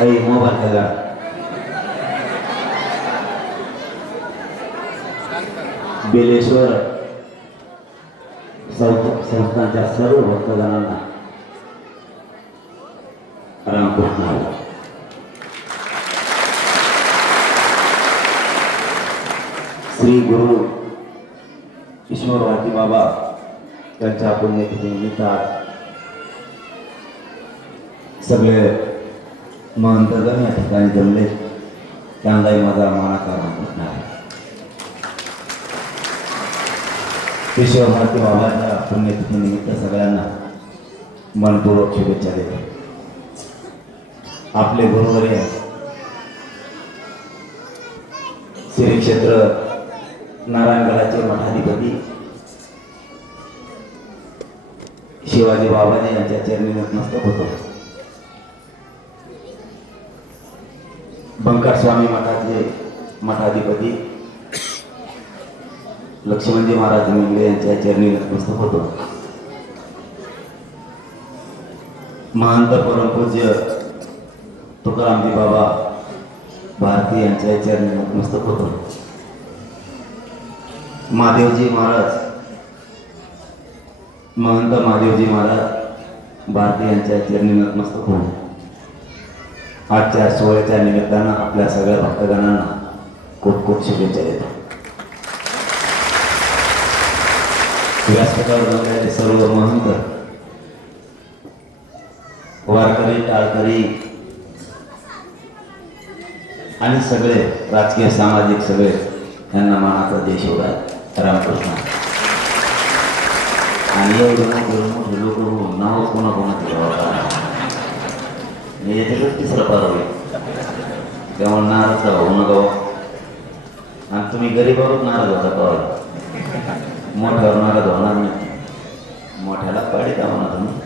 काही मोबाईल खेळा बेलेश्वर संस्थ- संस्थांच्या सर्व भक्तजनांना रामकृष्ण हरी. श्री गुरु ईश्वर भारती बाबा त्यांच्या पुण्यतिथीनिमित्त आज सगळे महंतगण या ठिकाणी जमले. त्यांनाही माझा मानाचा रामकृष्ण आहे ईश्वर बाबाच्या पुण्यतिथीनिमित्त सगळ्यांना मनपूर्वक शुभेच्छा देतो. आपले गुरुवर्य श्री क्षेत्र नारायणगडाचे मठाधिपती शिवाजी बाबाजी यांच्या चरणी नतमस्तक होतो. बंकर स्वामी मठाचे मठाधिपती लक्ष्मणजी महाराज मिंगले यांच्या चरणी नतमस्तक होतो. महंत परमपूज्य तुकारामजी बाबा भारती यांच्या चरणी नतमस्तक होतो. महादेवजी महाराज महंत महादेवजी महाराज भारती यांच्या चरणी नतमस्तक होतो. आजच्या सोहळ्याच्या निमित्तानं आपल्या सगळ्या भक्तगणांना खूप खूप शुभेच्छा देतो. व्यासपीठावर जमलेले सर्व महंत वारकरी टाळकरी आणि सगळे राजकीय सामाजिक सगळे यांना मानाचा देश आहे. रामकृष्ण. आणि एवढं मोठे लोक हो, नाव कोणा कोणाचं मी याच्याकडे तिसरा पार होईल त्यामुळे नाराज का होऊ नका हो. आणि तुम्ही गरीबावर नाराज होता का? मोठ्यावर नाराज होणार नाही. मोठ्याला पाडी का म्हणा तुम्ही.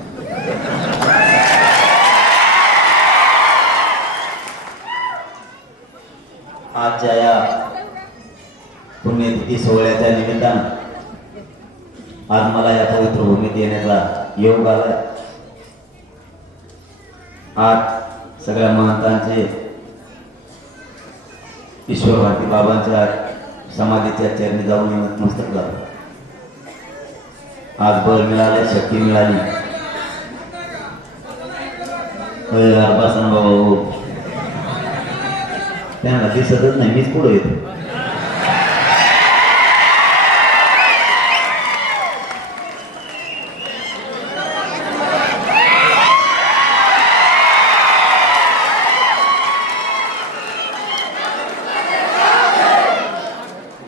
आजच्या या पुण्यतिथी सोहळ्याच्या निमित्तानं आज मला या पवित्र भूमीत येण्याचा योग आलाय. आज सगळ्या महंतांचे ईश्वर भारती बाबांच्या समाधीच्या चरणी जाऊन मी नतमस्तक झालो. आज बळ मिळाले शक्ती मिळाली. होय, बाबा हो. त्यांना दिसतच नाही मीच पुढे येतो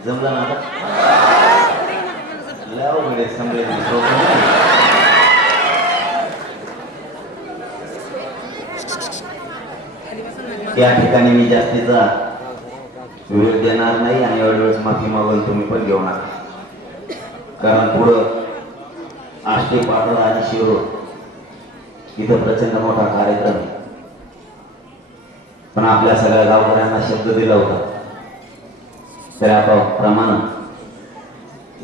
जमलं ना आता लय अवघड आहे समजायचं सोपं या ठिकाणी मी जास्तीचा विरोध देणार नाही आणि एवढ्या माफी मागून तुम्ही पण घेऊ नका. कारण पुढं आष्टी पाटण आणि शिरो इथं प्रचंड मोठा कार्यक्रम आहे. पण आपल्या सगळ्या गावकऱ्यांना शब्द दिला होता. त्याप्रमाणे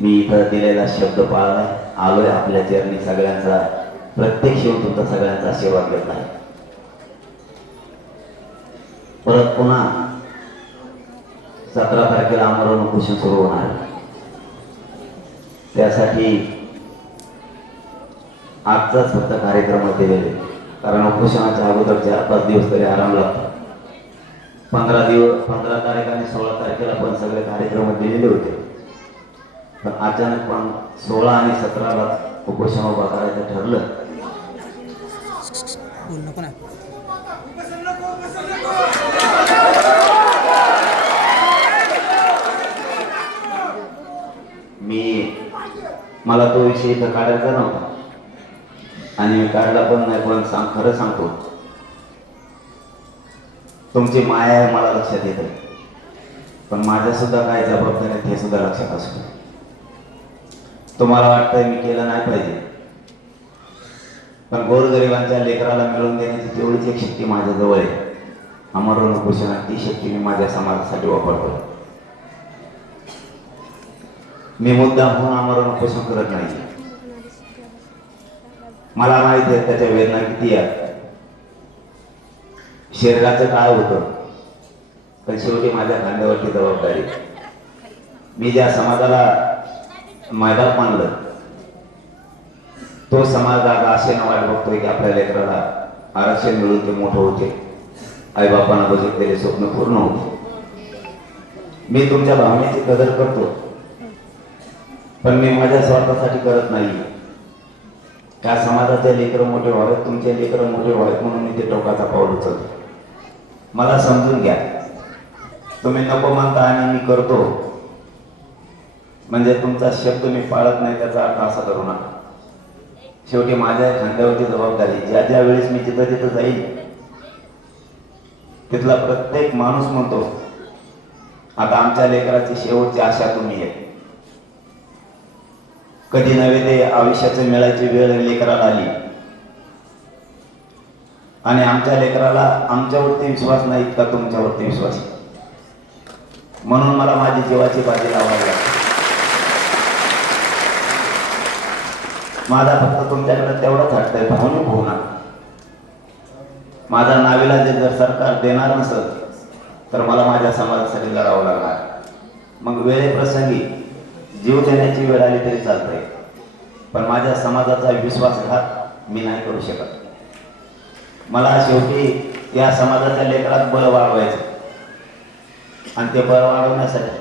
मी इथं दिलेला शब्द पाळला आलोय आपल्या चरणी सगळ्यांचा. प्रत्येक येऊन तुमचा सगळ्यांचा आशीर्वाद घेत आहे. परत पुन्हा सतरा तारखेला आमरण उपोषण सुरू होणार. त्यासाठी आजचाच फक्त कार्यक्रम दिलेले कारण उपोषणाच्या अगोदर चार पाच दिवस तरी आराम लागतो. पंधरा दिवस पंधरा तारीख आणि सोळा तारखेला पण सगळे कार्यक्रम दिलेले होते. पण अचानक पण सोळा आणि सतराला उपोषण उभा करायचं ठरलं. मी मला तो विषय इथं काढायचा नव्हता. आणि मी काढला पण नाही पण सांग खरं सांगतो. तुमची माया मला लक्षात येत. पण माझ्या सुद्धा काय जबाबदारी हे सुद्धा लक्षात असतो तुम्हाला वाटतंय मी केलं नाही पाहिजे. पण गोरगरिबांच्या लेकराला मिळवून देण्याची तेवढीच एक शक्ती माझ्याजवळ आहे. अमरण उपोषणात ती शक्ती मी माझ्या समाजासाठी वापरतो मी मुद्दा म्हणून हो आमरण उपोषण करत नाही. मला माहिती आहे त्याच्या वेदना किती आहे शरीराचं काय होतं? पण शेवटी माझ्या खांद्यावरती जबाबदारी. मी ज्या समाजाला मैदान मानलं तो समाज आज आशेनं वाट बघतोय की आपल्या लेकराला आरक्षण मिळून ते मोठं होते. आईबापांना बघितलेले स्वप्न पूर्ण होते. मी तुमच्या भावनेची कदर करतो. पण मी माझ्या स्वार्थासाठी करत नाही त्या समाजाचे लेकरं मोठे व्हावेत? तुमचे लेकरं मोठे व्हावेत म्हणून मी ते टोकाचा पाऊल उचलतो. मला समजून घ्या. तुम्ही नको मानता आणि मी करतो. म्हणजे तुमचा शब्द मी पाळत नाही त्याचा अर्थ असा करू नका. शेवटी माझ्या खांद्यावरती जबाबदारी ज्या ज्या वेळेस मी तिथं तिथं जाईल तिथला प्रत्येक माणूस म्हणतो आता आमच्या लेकराची शेवटची आशा तुम्ही आहे कधी नव्हे ते आयुष्याचे मिळायची वेळ लेकराला आली. आणि आमच्या लेकराला आमच्यावरती विश्वास नाही इतका तुमच्यावरती विश्वास? म्हणून मला माझी जीवाची बाजी लावायला लागते. माझा फक्त तुमच्याकडे तेवढंच आहे भावनिक होऊ नका. माझा नावीला जे जर सरकार देणार नसत तर मला माझ्या समाजासाठी लढावं लागणार. मग वेळेप्रसंगी जीव देण्याची वेळ आली तरी चालतंय. पण माझ्या समाजाचा विश्वासघात मी नाही करू शकत. मला शेवटी या समाजाच्या लेकरात बळ वाढवायचं आणि ते बळ वाढवण्यासाठी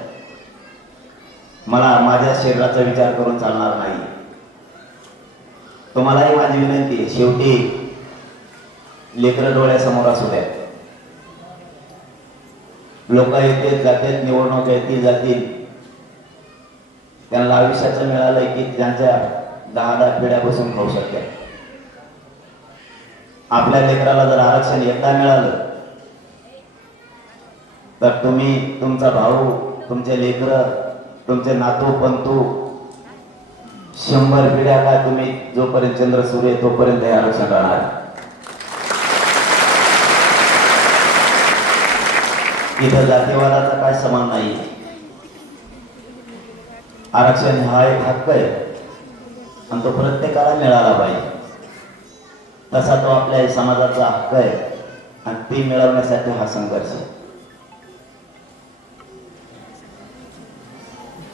मला माझ्या शरीराचा विचार करून चालणार नाही तुम्हालाही माझी विनंती आहे शेवटी लेकर डोळ्यासमोर असू द्या. लोक येतील जातात निवडणूक येतील जातील. त्यांना आयुष्याचं मिळालंय की त्यांच्या दहा दहा पिढ्या बसून खाऊ शकतात आपल्या लेकराला जर आरक्षण एकदा मिळालं तर तुम्ही तुमचा भाऊ तुमचे लेकर तुमचे नातू पंतू शंभर पिढ्या काय तुम्ही जोपर्यंत चंद्र सूर्य तोपर्यंत हे आरक्षण राहणार इथं जातीवादाचा काय समान नाही आरक्षण हा एक हक्क आहे. आणि तो प्रत्येकाला मिळाला पाहिजे. तसा तो आपल्या समाजाचा हक्क आहे. आणि ती मिळवण्यासाठी हा संघर्ष आहे.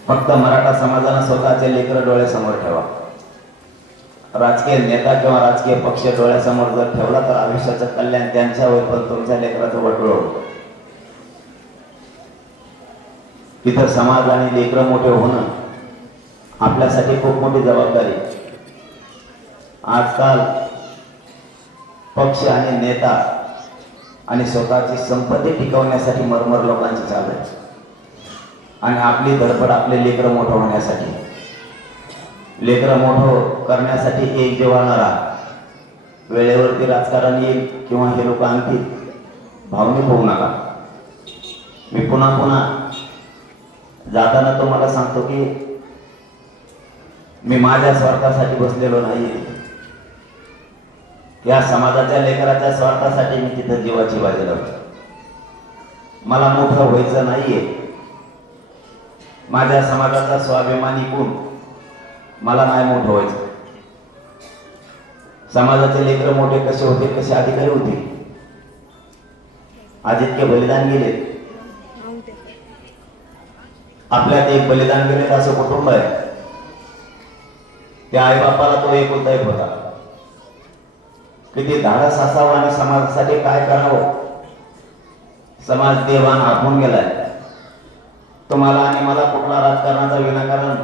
फक्त मराठा समाजानं स्वतःचे लेकर डोळ्यासमोर ठेवा. राजकीय नेता किंवा राजकीय पक्ष डोळ्यासमोर जर ठेवला तर आयुष्याचं कल्याण त्यांच्या होईल पण तुमच्या लेकराचं वटळ होईल. तिथं समाज आणि लेकरं मोठे होणं आपल्यासाठी खूप मोठी जबाबदारी. आजकाल पक्ष आणि नेता आणि स्वतःची संपत्ती टिकवण्यासाठी मरमर लोकांची चालू आहे. आणि आपली धडपड आपले लेकरं मोठं होण्यासाठी. लेकरं मोठं करण्यासाठी एक जेवणारा वेळेवरती राजकारण येईल किंवा हे लोक आणखी भावनिक होऊ नका. मी पुन्हा पुन्हा जाताना तुम्हाला सांगतो की मी माझ्या स्वार्थासाठी बसलेलो नाही या समाजाच्या लेकराच्या स्वार्थासाठी मी तिथं जीवाची बाजी लावतो. मला मोठं व्हायचं नाहीये. माझ्या समाजाचा स्वाभिमानी कोण? मला नाही मोठं व्हायचं. समाजाचे लेकर मोठे कसे होते कसे अधिकारी होते? आज इतके बलिदान गेले. आपल्यात एक बलिदान गेले असं कुटुंब आहे. त्या आईबापाला तो एक होता एक होता. किती धाडस असावं आणि समाजासाठी काय करावं? समाज देवान आखून गेलाय. तुम्हाला आणि मला कुठला राजकारणाचा विनाकारण